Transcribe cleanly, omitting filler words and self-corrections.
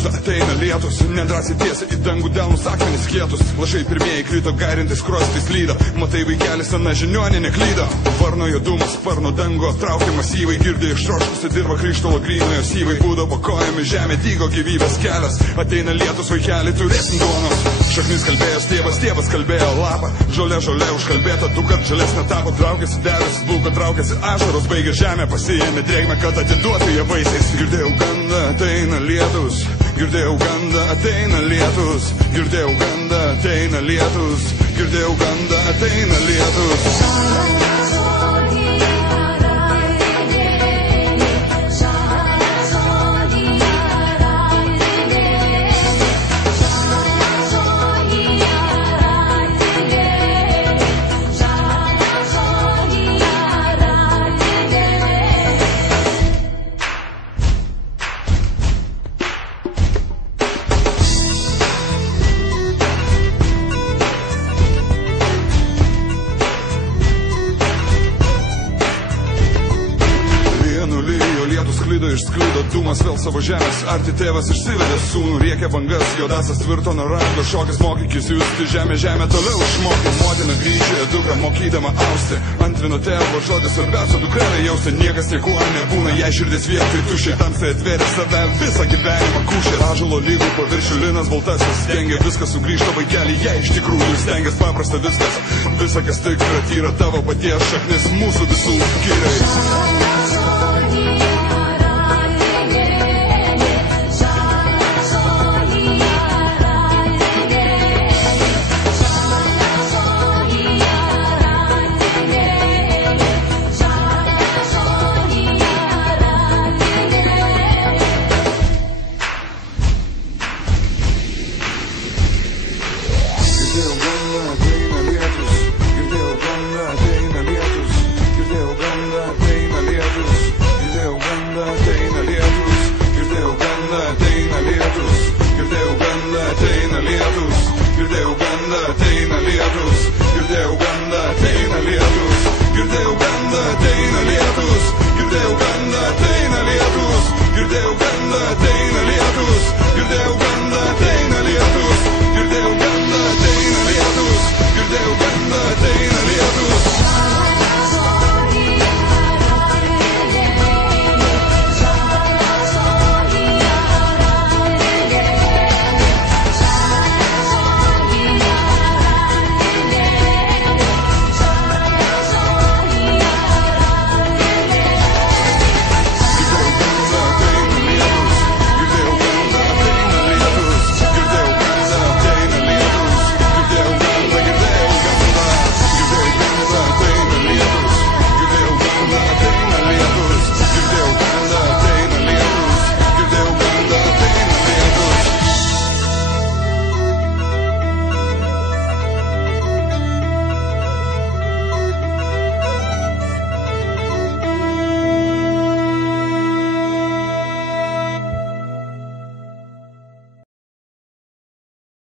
šnabžda ateina lietus, nedrasiai tiesa į dangų delnus akmenis kietus. Lašai pirmieji krito garintais krostais lyda, matai vaikelis sena žiniuonė neklyda. Varno judumas, sparno dango traukia masyvai, girdė ištroškusi dirba krištolo grynojo syvai. Būdavo kojami žemė, dygo gyvybės kelias, ateina lietus, vaikelį turėsim duonos. Šaknis kalbėjęs tėvas kalbėjo lapą, žolė užkalbėta, du kart žalesnė tapo, traukėsi debesis, būko traukėsi ašaros, baigė žemę, pasiėmė drėgmę, kad atiduotų jie vaisiais. Girdėjau gandą, ateina lietus, girdėjau gandą, ateina lietus, girdėjau gandą, ateina lietus, girdėjau gandą, ateina lietus. Išsklido dūmas vėl savo žemės, arti tėvas išsivedė sūnų, riekia bangas, juodasas tvirto nuo rago, šokis mokykis jūsti, žemė toliau išmokė, motina grįžė, dukra mokydama austi, antrino tėvo žodis, svarbiausia dukrelė jausti, niekas niekuo nebūna, jei širdis vietoj tušė, tamsiai atvėrė save, visą gyvenimą kūšė, ąžuolo lygų paviršių linas baltasis, stengia viskas sugrįžta vaikelį, jei iš tikrųjų stengias paprasta viskas, visa kas tikra tyra tavo paties šaknis, mūsų visų giriai. Girdėjau gandą, ateina lietus, girdėjau gandą, ateina lietus.